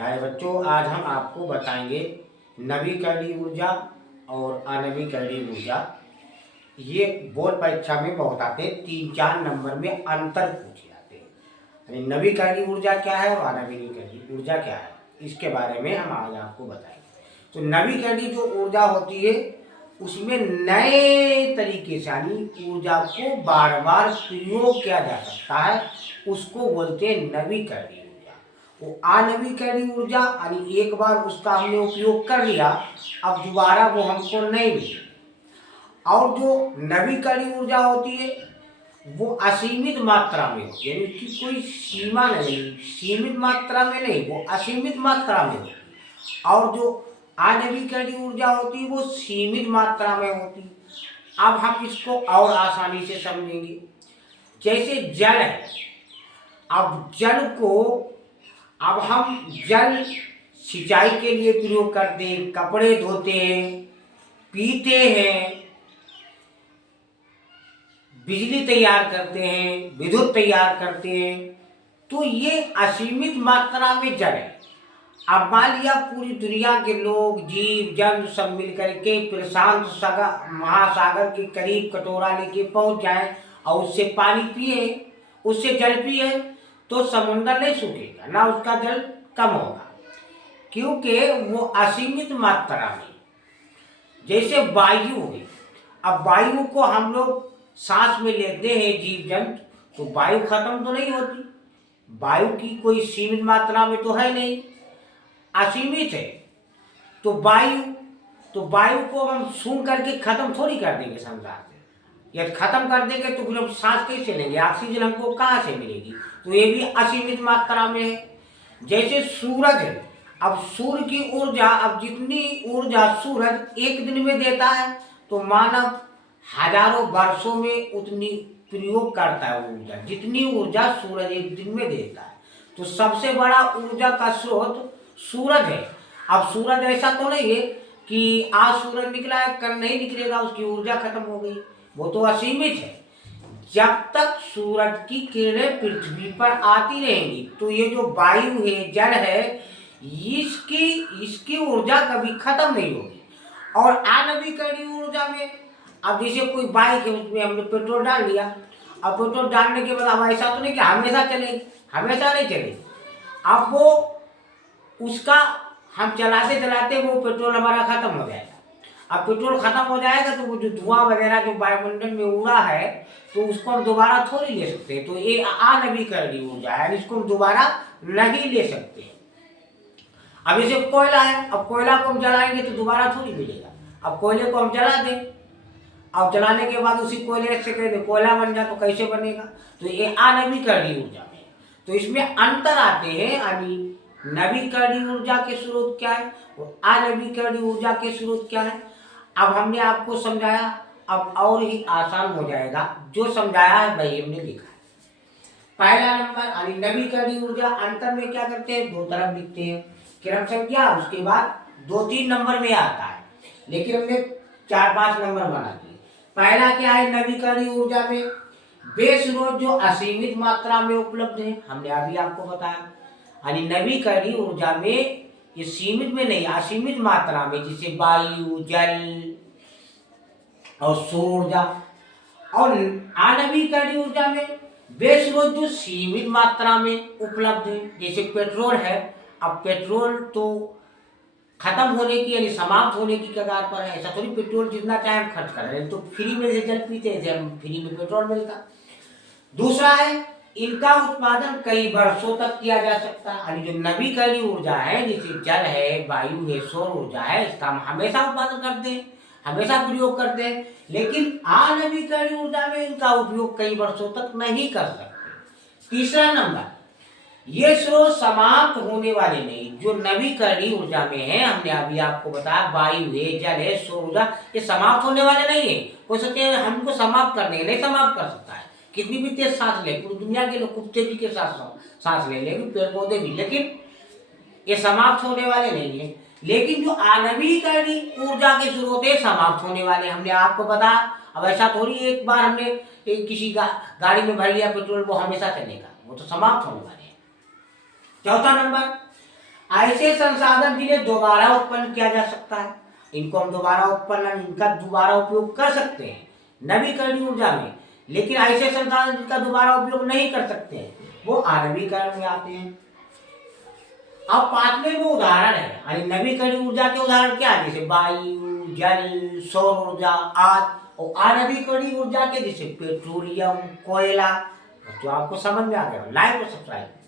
प्यारे बच्चों, आज हम आपको बताएंगे नवीकरणीय ऊर्जा और अनवीकरणीय ऊर्जा। ये बोर्ड परीक्षा में बहुत आते हैं, 3-4 नंबर में अंतर पूछे जाते हैं। यानी नवीकरणीय ऊर्जा क्या है और अनवीकरणीय ऊर्जा क्या है, इसके बारे में हम आज आपको बताएंगे। तो नवीकरणीय जो ऊर्जा होती है उसमें नए तरीके से यानी ऊर्जा को बार बार प्रयोग किया जा सकता है, उसको बोलते हैं नवीकरणीय ऊर्जा। वो अनवीकरणीय ऊर्जा यानी एक बार उसका हमने उपयोग कर लिया, अब दोबारा वो हमको नहीं मिली। और जो नवीकरणीय ऊर्जा होती है वो असीमित मात्रा में होती है, यानी उसकी कोई सीमा नहीं, सीमित मात्रा में नहीं, वो असीमित मात्रा में होती है। और जो अनवीकरणीय ऊर्जा होती है वो सीमित मात्रा में होती है। अब हम इसको और आसानी से समझेंगे। जैसे जल है, अब जल को अब हम जल सिंचाई के लिए प्रयोग करते हैं, कपड़े धोते हैं, पीते हैं, बिजली तैयार करते हैं, विद्युत तैयार करते हैं। तो ये असीमित मात्रा में जल है। अब मान लिया पूरी दुनिया के लोग, जीव जंतु सब मिलकर के प्रशांत सागर महासागर के करीब कटोरा लेके पहुंच जाए और उससे पानी पिए, उससे जल पिए, तो समुद्र नहीं सूखेगा ना, उसका जल कम होगा, क्योंकि वो असीमित मात्रा में। जैसे वायु हुई, अब वायु को हम लोग सांस में लेते हैं जीव जंतु, तो वायु खत्म तो नहीं होती, वायु की कोई सीमित मात्रा में तो है नहीं, असीमित है। तो वायु को हम सूंघ करके खत्म थोड़ी कर देंगे संसार से। यदि खत्म कर देंगे तो फिर हम सांस कैसे लेंगे, ऑक्सीजन हमको कहाँ से मिलेगी? तो ये भी असीमित मात्रा में है। जैसे सूरज है, अब सूर्य की ऊर्जा, अब जितनी ऊर्जा सूरज एक दिन में देता है तो मानव हजारों वर्षों में उतनी प्रयोग करता है ऊर्जा, जितनी ऊर्जा सूरज एक दिन में देता है। तो सबसे बड़ा ऊर्जा का स्रोत सूरज है। अब सूरज ऐसा तो नहीं है कि आज सूरज निकला है कल नहीं निकलेगा, उसकी ऊर्जा खत्म हो गई, वो तो असीमित है। जब तक सूरज की किरणें पृथ्वी पर आती रहेंगी तो ये जो वायु है, जल है, इसकी ऊर्जा कभी खत्म नहीं होगी। और अनवीकरणीय ऊर्जा में, अब जैसे कोई बाइक है, उसमें हमने पेट्रोल डाल दिया, अब पेट्रोल डालने के बाद अब ऐसा तो नहीं कि हमेशा चलेगी, हमेशा नहीं चलेगी। अब वो उसका हम चलाते चलाते वो पेट्रोल हमारा खत्म हो जाएगा। अब पेट्रोल खत्म हो जाएगा तो वो जो धुआं वगैरह जो वायुमंडल में उड़ा है तो उसको हम दोबारा थोड़ी ले सकते हैं। तो ये अनवीकरणीय ऊर्जा है, इसको हम दोबारा नहीं ले सकते। अब जैसे कोयला है, अब कोयला को हम जलाएंगे तो दोबारा थोड़ी मिलेगा। अब कोयले को हम जला दें, अब जलाने के बाद उसी कोयले से कह दे कोयला बन जाए तो कैसे बनेगा? तो ये अनवीकरणीय ऊर्जा में। तो इसमें अंतर आते हैं, यानी नवीकरणीय ऊर्जा के स्रोत क्या है और अनवीकरणीय ऊर्जा के स्रोत क्या है। अब हमने आपको समझाया, अब और ही आसान हो जाएगा। जो समझाया है वही हमने लिखा है। पहला नंबर यानी नवीकरणीय ऊर्जा, अंतर में क्या करते हैं, दो तरफ लिखते हैं, क्रम संख्या, उसके बाद 2-3 नंबर में आता है, लेकिन हमने 4-5 नंबर बना दिए। पहला क्या है नवीकरणीय ऊर्जा में, वे स्रोत जो असीमित मात्रा में उपलब्ध है, हमने अभी आपको बताया। यानी नवीकरणीय ऊर्जा में ये सीमित में नहीं, असीमित मात्रा में, जैसे वायु, जल और सौर ऊर्जा। और अनवीकरणीय ऊर्जा में वे स्रोत जो सीमित मात्रा में उपलब्ध है, जैसे पेट्रोल है। अब पेट्रोल तो खत्म होने की यानी समाप्त होने की कगार पर है, ऐसा थोड़ी पेट्रोल जितना चाहे हम खर्च कर रहे हैं, तो फ्री में से जल पीते हैं, हम फ्री में पेट्रोल मिलता। दूसरा है इनका उत्पादन कई वर्षों तक किया जा सकता है। यानी जो नवीकरणीय ऊर्जा है, जैसे जल है, वायु है, सौर ऊर्जा है, इसका हम हमेशा उत्पादन करते हैं, हमेशा प्रयोग करते हैं। लेकिन अनवीकरणीय ऊर्जा में इनका उपयोग कई वर्षों तक नहीं कर सकते। तीसरा नंबर, ये स्रोत समाप्त होने वाले नहीं। जो नवीकरणीय ऊर्जा में है, हमने अभी आपको बताया, वायु है, जल है, सौर ऊर्जा, ये समाप्त होने वाले नहीं है। कोई सोचे हमको समाप्त करने, नहीं समाप्त कर सकता है। कितनी भी तेज सांस ले, पूरी दुनिया के लोग खूब तेजी के साथ सांस ले लेकिन पेड़ पौधे भी, लेकिन ये समाप्त होने वाले नहीं है। लेकिन जो अनवीकरणीय ऊर्जा के स्रोत है समाप्त होने वाले, हमने आपको बताया। अब ऐसा थोड़ी एक बार हमने किसी गाड़ी में भर लिया पेट्रोल वो हमेशा चलेगा, वो तो समाप्त होने वाले हैं। चौथा नंबर, ऐसे संसाधन जिन्हें दोबारा उत्पन्न किया जा सकता है, इनको हम दोबारा उत्पन्न, इनका दोबारा उपयोग कर सकते हैं नवीकरणीय ऊर्जा में। लेकिन ऐसे संसाधन जिनका दोबारा उपयोग नहीं कर सकते हैं, वो आणविकरण में आते हैं। अब पांचवें में उदाहरण है, यानी नवीकरणीय ऊर्जा के उदाहरण क्या है? जैसे वायु, जल, सौर ऊर्जा आदि। और अनवीकरणीय ऊर्जा के जैसे पेट्रोलियम, कोयला। तो आपको समझ में आ गया। लाइक और सब्सक्राइब।